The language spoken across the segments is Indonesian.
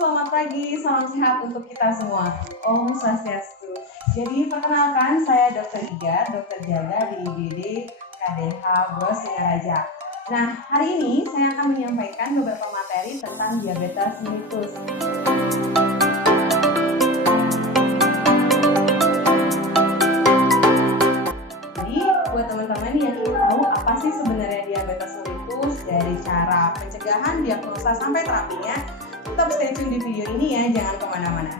selamat pagi, salam sehat untuk kita semua. Om Swastiastu. Jadi perkenalkan, saya Dr. Iga, dokter jaga di IGD KDH Bos Singaraja. Nah, hari ini saya akan menyampaikan beberapa materi tentang diabetes mellitus. Jadi, buat teman-teman yang ingin tahu apa sih sebenarnya diabetes mellitus, dari cara pencegahan, diagnosa, sampai terapinya, tetap stay tune di video ini ya, jangan kemana-mana.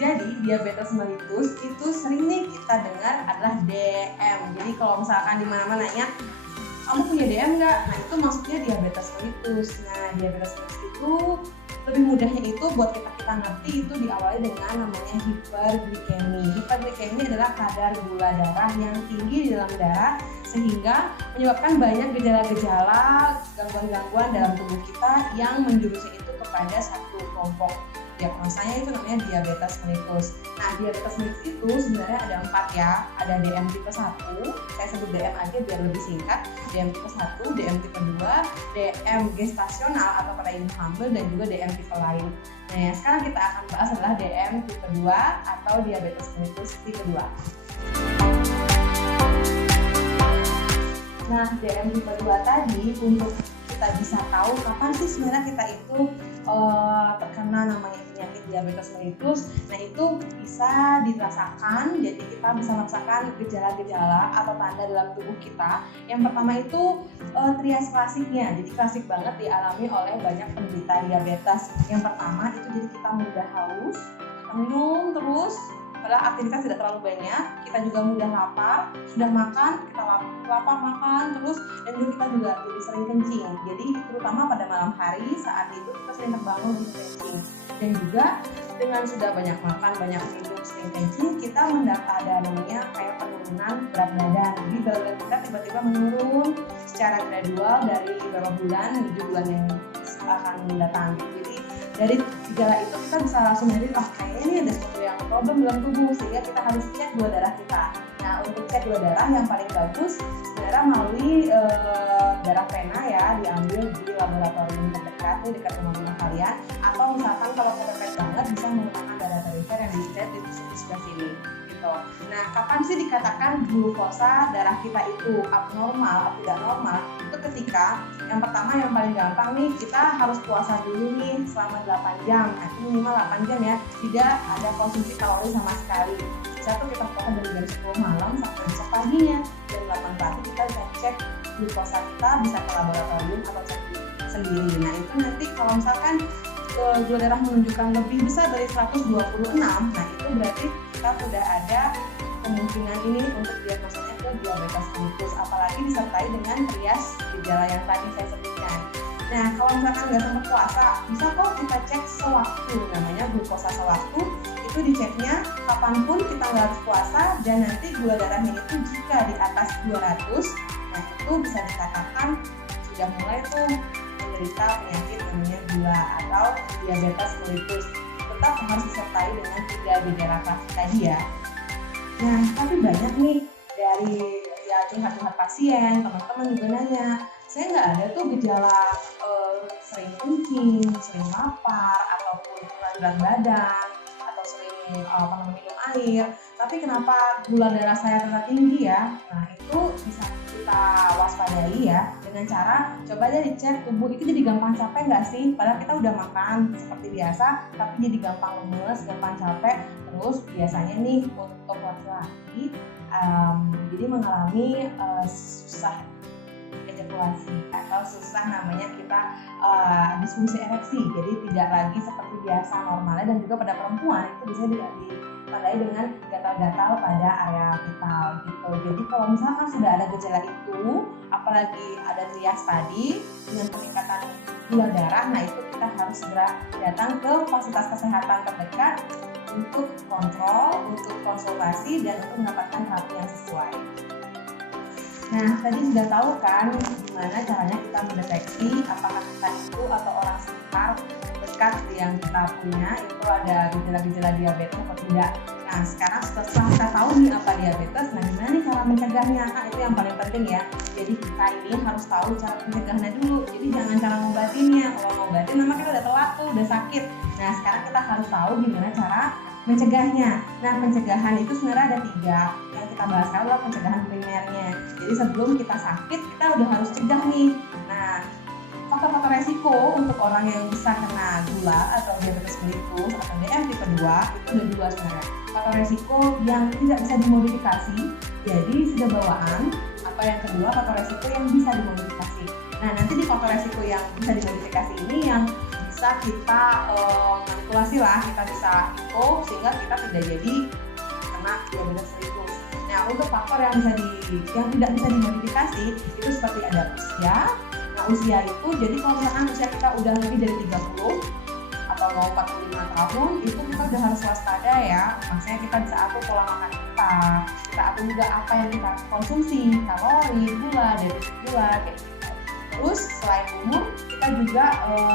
Jadi diabetes mellitus itu sering nih kita dengar adalah DM. Jadi kalau misalkan di mana-mana nanya, kamu punya DM nggak? Nah itu maksudnya diabetes mellitus. Nah diabetes mellitus itu lebih mudahnya itu buat kita ngerti itu diawali dengan namanya hiperglikemi. Hiperglikemi adalah kadar gula darah yang tinggi di dalam darah sehingga menyebabkan banyak gejala-gejala, gangguan-gangguan dalam tubuh kita yang menjurusnya itu kepada satu kelompok. Diagnosanya itu namanya diabetes mellitus. Nah, diabetes mellitus itu sebenarnya ada 4 ya. Ada DM tipe 1, saya sebut DM aja biar lebih singkat. DM tipe 1, DM tipe 2, DM gestasional atau pada ibu hamil, dan juga DM tipe lain. Nah, yang sekarang kita akan bahas adalah DM tipe 2 atau diabetes mellitus tipe 2. Nah, DM tipe 2 tadi, untuk kita bisa tahu kapan sih sebenarnya kita itu terkena namanya penyakit diabetes mellitus. Nah itu bisa dirasakan, jadi kita bisa merasakan gejala-gejala atau tanda dalam tubuh kita. Yang pertama itu trias klasiknya, jadi klasik banget dialami oleh banyak penderita diabetes. Yang pertama itu jadi kita mudah haus, kita minum terus, padahal aktivitas tidak terlalu banyak, kita juga mudah lapar, sudah makan, kita lapar makan terus, dan juga kita juga lebih sering kencing. Jadi terutama pada malam hari saat itu kita sering terbangun untuk kencing. Dan juga dengan sudah banyak makan, banyak minum, sering kencing, kita ada namanya kayak penurunan berat badan. Jadi berat badan kita tiba-tiba menurun secara gradual dari beberapa bulan menuju bulan yang akan mendatang. Jadi dari gejala itu kita bisa langsung nyadar, kayaknya ini ada sesuatu yang problem dalam tubuh, sehingga kita harus cek gula darah kita. Nah untuk cek gula darah yang paling bagus sebenarnya melalui darah pena ya, diambil di laboratorium terdekat nih dekat rumah kalian, atau misalkan kalau kepepet banget bisa menggunakan darah perifer yang dilihat di sebelah sini gitu. Nah kapan sih dikatakan glukosa darah kita itu abnormal atau tidak normal? Itu ketika yang pertama, yang paling gampang nih, kita harus puasa dulu nih selama 8 jam. Nah, itu minimal 8 jam ya, tidak ada konsumsi kalori sama sekali. Satu, kita puasa dari jam 10 malam sampai besok paginya. Jam 8 pagi kita bisa cek glukosa kita, bisa ke laboratorium atau cek sendiri. Nah itu nanti kalau misalkan gula darah menunjukkan lebih besar dari 126, nah itu berarti kita sudah ada kemungkinan ini untuk diagnosanya ke diabetes mellitus, apalagi disertai dengan trias gejala yang tadi saya sebutkan. Nah kalau misalkan nggak sempat puasa, bisa kok kita cek sewaktu, namanya glukosa sewaktu. Itu diceknya kapanpun, kita nggak harus puasa, dan nanti gula darahnya itu jika di atas 200, nah itu bisa dikatakan sudah mulai tuh menderita penyakit namanya gula atau diabetes mellitus. Tetap harus disertai dengan 3 gejala klasik tadi ya. Nah, tapi banyak nih dari ya curhat-curhat pasien, teman-teman juga nanya, saya nggak ada tuh gejala sering kencing, sering lapar, ataupun berat badan, atau sering minum air, tapi kenapa gula darah saya tetap tinggi ya? Nah, itu bisa kita waspadai ya dengan cara coba aja dicek tubuh itu jadi gampang capek nggak sih? Padahal kita udah makan seperti biasa, tapi jadi gampang lemes, gampang capek. Terus biasanya nih untuk laki-laki jadi mengalami susah ejakulasi atau susah namanya kita disfungsi ereksi, jadi tidak lagi seperti biasa normalnya. Dan juga pada perempuan itu bisa ditandai dengan gatal-gatal pada area vital gitu. Jadi kalau misalkan sudah ada gejala itu, apalagi ada trias tadi dengan peningkatan gula darah, nah itu kita harus segera datang ke fasilitas kesehatan terdekat untuk kontrol, untuk konsultasi, dan untuk mendapatkan terapi yang sesuai. Nah, tadi sudah tahu kan gimana caranya kita mendeteksi apakah kita itu atau orang sekitar dekat yang kita punya itu ada gejala-gejala diabetes atau tidak. Nah, Nah, sekarang setelah kita tahu nih apa diabetes, nah gimana nih cara mencegahnya? Nah, itu yang paling penting ya. Jadi kita ini harus tahu cara pencegahannya dulu. Jadi jangan cara ngobatinnya. Kalau ngobatin memang kita udah telat tuh, udah sakit. Nah, sekarang kita harus tahu gimana cara mencegahnya. Nah, pencegahan itu sebenarnya ada 3. Yang kita bahas sekarang adalah pencegahan primernya. Jadi sebelum kita sakit, kita udah harus cegah nih. Nah, faktor-faktor resiko untuk orang yang bisa kena gula atau diabetes mellitus atau DM tipe 2 itu ada 2 sebenarnya. Faktor resiko yang tidak bisa dimodifikasi, jadi sudah bawaan. Apa yang kedua, faktor resiko yang bisa dimodifikasi. Nah, nanti di faktor resiko yang bisa dimodifikasi ini yang bisa kita manipulasi lah, kita bisa improve sehingga kita tidak jadi kena diabetes mellitus. Nah, untuk faktor yang tidak bisa dimodifikasi itu seperti ada usia. Nah, usia itu jadi kalau misalkan usia kita udah lebih dari 30 atau mau 45 tahun itu kita udah harus waspada ya. Maksudnya kita bisa atur pola makan kita atur juga apa yang kita konsumsi, kalori, gula, defisit gula kayak gitu. Terus selain umur kita juga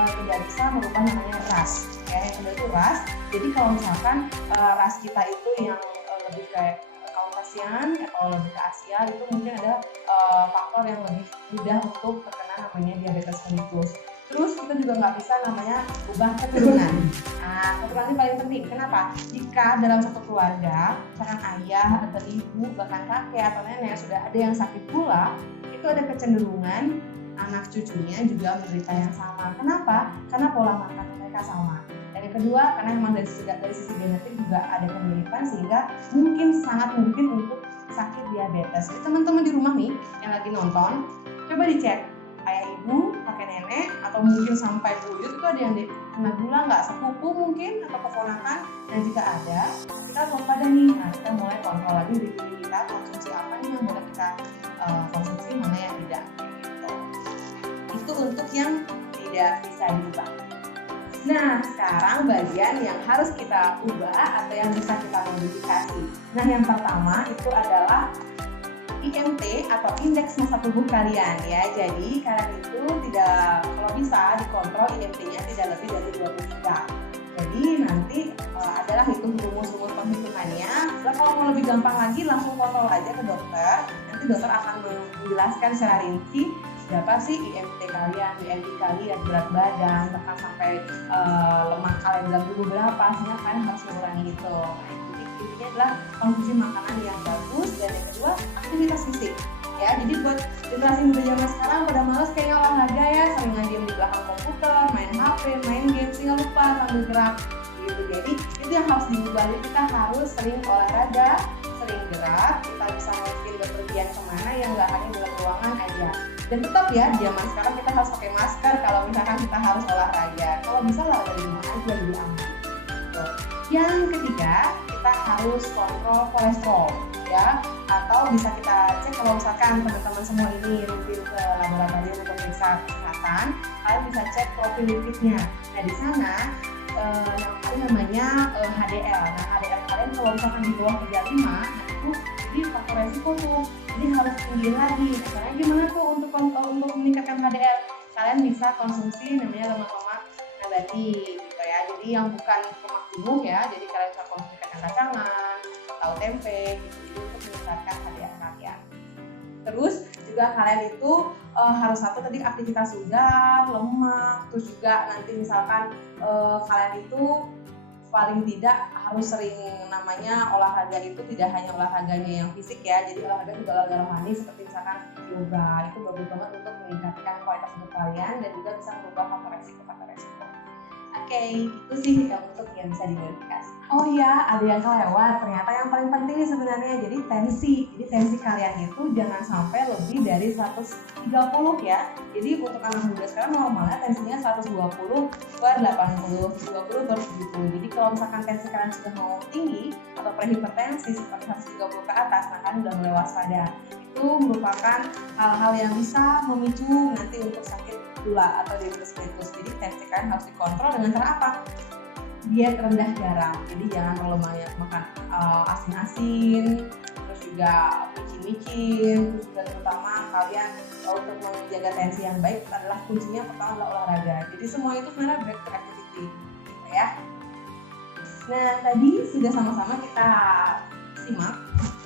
tidak bisa merubah namanya ras. Ya, yang kedua itu ras. Jadi kalau misalkan ras kita itu yang lebih kayak Caucasian atau lebih ke Asia itu mungkin ada faktor yang lebih mudah untuk terkena namanya diabetes mellitus. Terus kita juga nggak bisa namanya ubah keturunan. Nah, keturunan ini paling penting. Kenapa? Jika dalam satu keluarga, misalkan ayah atau ibu, bahkan kakek atau nenek sudah ada yang sakit gula, itu ada kecenderungan anak cucunya juga menderita yang sama. Kenapa? Karena pola makan mereka sama. Dan yang kedua, karena memang dari sisi genetik juga ada kemiripan sehingga sangat mungkin untuk sakit diabetes. Jadi teman-teman di rumah nih yang lagi nonton, coba dicek ayah ibu, kakek nenek, atau mungkin sampai buyut itu ada yang kena gula nggak, sepupu mungkin atau keponakan. Dan jika ada, kita waspada nih. Nah, kita mulai kontrol lagi di diri kita, konsumsi apa nih yang boleh kita konsumsi, mana yang tidak. Gitu. Itu untuk yang tidak bisa diubah. Nah, sekarang bagian yang harus kita ubah atau yang bisa kita modifikasi. Nah, yang pertama itu adalah IMT atau indeks massa tubuh kalian ya. Jadi kalian itu tidak, kalau bisa dikontrol IMT-nya tidak lebih dari 23. Jadi nanti adalah hitung rumus-rumus penghitungannya. Nah, kalau mau lebih gampang lagi langsung kontrol aja ke dokter. Nanti dokter akan menjelaskan secara rinci berapa sih IMT kalian, BMI kalian, berat badan, bahkan sampai lemak kalian dalam tubuh berapa, sehingga kalian harus mengurangi itu. Nah, intinya adalah konsumsi makanan yang bagus, dan yang kedua aktivitas fisik. Ya, jadi buat generasi muda zaman sekarang pada males kayaknya olahraga ya, seringan diam di belakang komputer, main HP, main game, sehingga lupa sambil gerak. Gitu. Jadi itu yang harus diubah. Kita harus sering olahraga, sering gerak, kita bisa mungkin berpergian kemana yang nggak hanya dalam ruangan aja. Dan tetap ya, zaman sekarang kita harus pakai masker kalau misalkan kita harus olahraga. Kalau bisa lah dari rumah aja lebih aman. Gitu. Yang ketiga, kita harus kontrol kolesterol ya. Atau bisa kita cek kalau misalkan teman-teman semua ini rutin ke laboratorium untuk periksa kesehatan, kalian bisa cek profil lipidnya. Nah, di sana namanya HDL. Nah, HDL kalian kalau misalkan di bawah 35, nah itu jadi faktor resiko tuh. Jadi harus tinggi lagi. Nah, caranya gimana tuh untuk meningkatkan HDL? Kalian bisa konsumsi namanya lemak-lemak nabati gitu ya. Jadi yang bukan lemak jenuh ya. Jadi kalian bisa konsumsi kacang-kacangan atau tempe gitu. Jadi untuk meningkatkan HDL kalian. Terus juga kalian itu harus satu tadi aktivitas sugar, lemak, terus juga nanti misalkan kalian itu paling tidak harus sering namanya olahraga itu tidak hanya olahraganya yang fisik ya, jadi olahraga juga olahraga rohani seperti misalkan yoga, itu bagus banget untuk meningkatkan kualitas hidup kalian dan juga bisa merubah faktor resiko. Oke, itu sih untuk yang bisa dimodifikasi. Oh iya, ada yang kelewat. Ternyata yang paling penting nih sebenarnya jadi tensi. Jadi tensi kalian itu jangan sampai lebih dari 130 ya. Jadi untuk anak muda sekarang normalnya tensinya 120 per 80, 20 per 70. Jadi kalau misalkan tensi kalian sudah mau tinggi atau prehipertensi seperti 130 ke atas, nah kalian udah mulai waspada. Itu merupakan hal-hal yang bisa memicu nanti untuk sakit gula atau diabetes mellitus. Jadi tensi kalian harus dikontrol dengan cara apa? Diet rendah garam. Jadi jangan terlalu banyak makan asin-asin, terus juga micin-micin, terus juga terutama kalian untuk menjaga tensi yang baik adalah kuncinya pertama adalah olahraga. Jadi semua itu sebenarnya breakthrough activity, gitu ya. Nah, tadi sudah sama-sama kita simak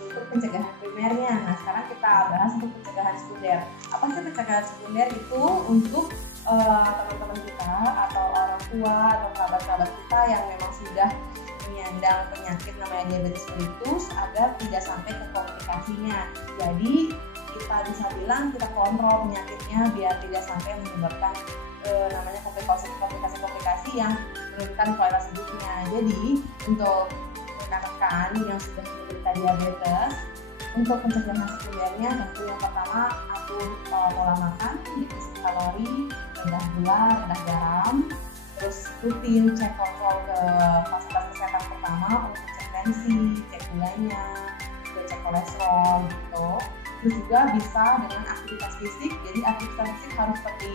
untuk pencegahan primernya. Nah, sekarang kita bahas untuk pencegahan sekunder. Apa sih pencegahan sekunder itu? Untuk teman-teman kita atau orang tua atau kerabat-kerabat kita yang memang sudah menyandang penyakit namanya diabetes mellitus agar tidak sampai ke komplikasinya. Jadi kita bisa bilang kita kontrol penyakitnya biar tidak sampai menyebabkan namanya komplikasi yang menurunkan kualitas hidupnya. Jadi untuk rekan-rekan yang sudah menderita diabetes, untuk pencegahan sekundernya tentu yang pertama atur pola makan, defisit kalori, rendah gula, rendah garam, terus rutin cek kontrol ke fasilitas kesehatan pertama untuk cek tensi, cek gulanya, juga cek kolesterol gitu. Terus juga bisa dengan aktivitas fisik, jadi aktivitas fisik harus seperti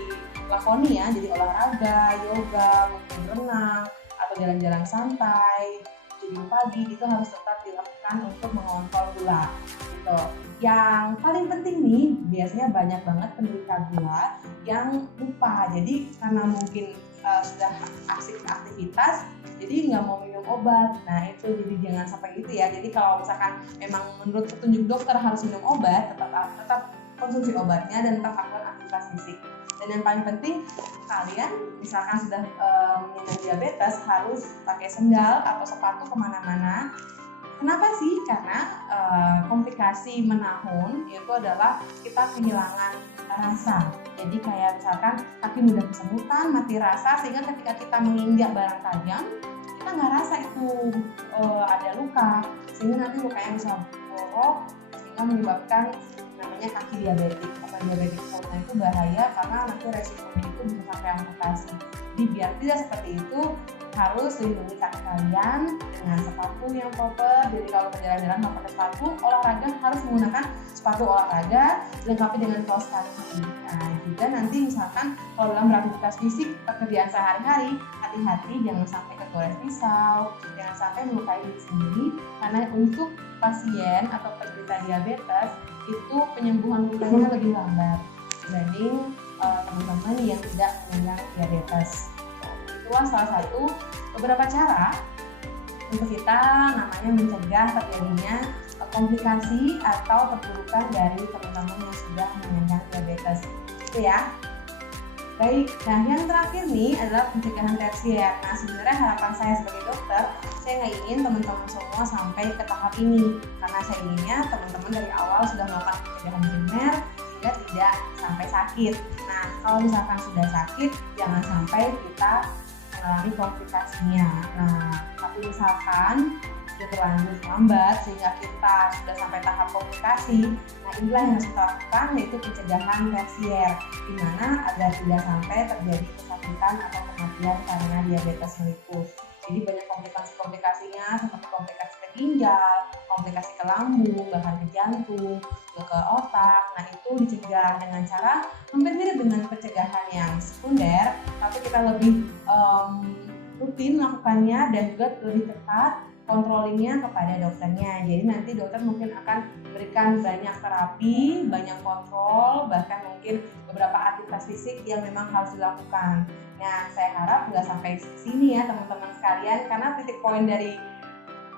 lakoni ya, jadi olahraga, yoga, mungkin renang, atau jalan-jalan santai, jogging pagi, itu harus tetap dilakukan untuk mengontrol gula gitu. Yang paling penting nih, biasanya banyak banget penderita gula yang lupa, jadi karena mungkin sudah asik aktivitas, jadi nggak mau minum obat. Nah itu jadi jangan sampai gitu ya. Jadi kalau misalkan memang menurut petunjuk dokter harus minum obat, tetap konsumsi obatnya dan tetap lakukan aktivitas fisik. Dan yang paling penting, kalian misalkan sudah menyandang diabetes harus pakai sendal atau sepatu kemana-mana. Kenapa sih? Karena komplikasi menahun itu adalah kita kehilangan rasa. Jadi kayak misalkan kaki mudah kesemutan, mati rasa, sehingga ketika kita menginjak barang tajam, kita nggak rasa itu ada luka, sehingga nanti lukanya bisa borok, sehingga menyebabkan namanya kaki diabetik atau diabetik foot. Nah itu bahaya karena nanti resikonya itu bisa sampai amputasi. Jadi biar tidak seperti itu, harus lindungi kaki kalian dengan sepatu yang proper. Jadi kalau berjalan-jalan nggak pakai sepatu olahraga, harus menggunakan sepatu olahraga dilengkapi dengan kaos kaki. Nah juga nanti misalkan kalau dalam beraktivitas fisik pekerjaan sehari-hari, hati-hati jangan sampai kegores pisau, jangan sampai melukai diri sendiri, karena untuk pasien atau penderita diabetes itu penyembuhan lukanya lebih lambat dibanding teman-teman yang tidak menyandang diabetes. Itulah salah satu beberapa cara untuk kita namanya mencegah terjadinya komplikasi atau perburukan dari teman-teman yang sudah menyandang diabetes. Itu ya. Baik, nah yang terakhir nih adalah pencegahan tersier. Nah sebenarnya harapan saya sebagai dokter, saya nggak ingin teman-teman semua sampai ke tahap ini, karena saya inginnya teman-teman dari awal sudah melakukan pencegahan primer sehingga tidak sampai sakit. Nah kalau misalkan sudah sakit, jangan sampai kita mengalami komplikasinya. Nah tapi misalkan sudah terlanjur lambat sehingga kita sudah sampai tahap komplikasi, nah inilah yang harus kita lakukan, yaitu pencegahan tersier, di mana agar tidak sampai terjadi kesakitan atau kematian karena diabetes mellitus. Jadi banyak komplikasi-komplikasinya seperti komplikasi ke ginjal, komplikasi ke lambung, bahkan ke jantung, juga ke otak. Nah itu dicegah dengan cara hampir mirip dengan pencegahan yang sekunder, tapi kita lebih rutin melakukannya dan juga lebih ketat kontrolingnya kepada dokternya. Jadi nanti dokter mungkin akan memberikan banyak terapi, banyak kontrol, bahkan mungkin beberapa aktivitas fisik yang memang harus dilakukan. Nah, saya harap nggak sampai sini ya teman-teman sekalian, karena titik poin dari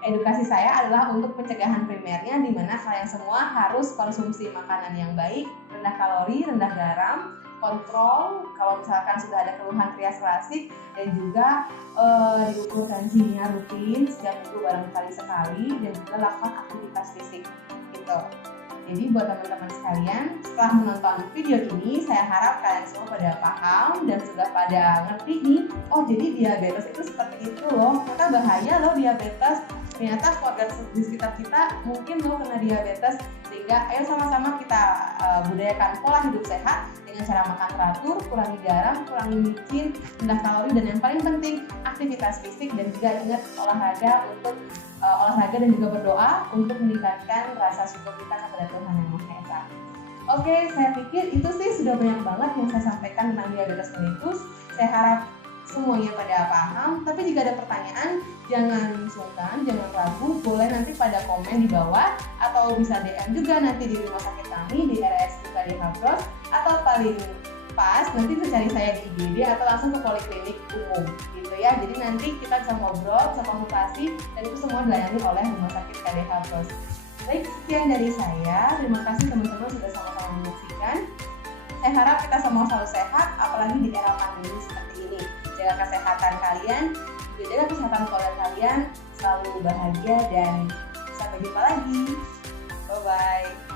edukasi saya adalah untuk pencegahan primernya, di mana kalian semua harus konsumsi makanan yang baik, rendah kalori, rendah garam, kontrol kalau misalkan sudah ada keluhan trias klasik, dan juga diukur tensinya rutin setiap minggu barangkali sekali, dan juga lakukan aktivitas fisik gitu. Jadi buat teman-teman sekalian, setelah menonton video ini, saya harap kalian semua pada paham dan sudah pada ngerti nih, oh jadi diabetes itu seperti itu loh, ternyata bahaya loh diabetes, ternyata keluarga di sekitar kita mungkin loh kena diabetes. Sehingga ayo sama-sama kita budayakan pola hidup sehat dengan cara makan teratur, kurangi garam, kurangi micin, rendah kalori, dan yang paling penting aktivitas fisik, dan juga ingat olahraga untuk olahraga dan juga berdoa untuk meningkatkan rasa syukur kita kepada Tuhan Yang Maha Esa. Oke, saya pikir itu sih sudah banyak banget yang saya sampaikan tentang diabetes mellitus. Saya harap semuanya pada paham, tapi jika ada pertanyaan jangan sungkan, jangan ragu, boleh nanti pada komen di bawah atau bisa DM juga nanti di rumah sakit kami di RSUPD Hapros, atau paling pas, nanti bisa cari saya di IGD atau langsung ke poliklinik umum gitu ya. Jadi nanti kita bisa ngobrol, bisa konsultasi, dan itu semua dilayani oleh Rumah Sakit KDH Plus. Baik, sekian dari saya. Terima kasih teman-teman sudah sama-sama menyaksikan. Saya harap kita semua selalu sehat, apalagi di era pandemi seperti ini. Jaga kesehatan kalian, juga jaga kesehatan keluarga kalian, selalu bahagia, dan sampai jumpa lagi. Bye-bye.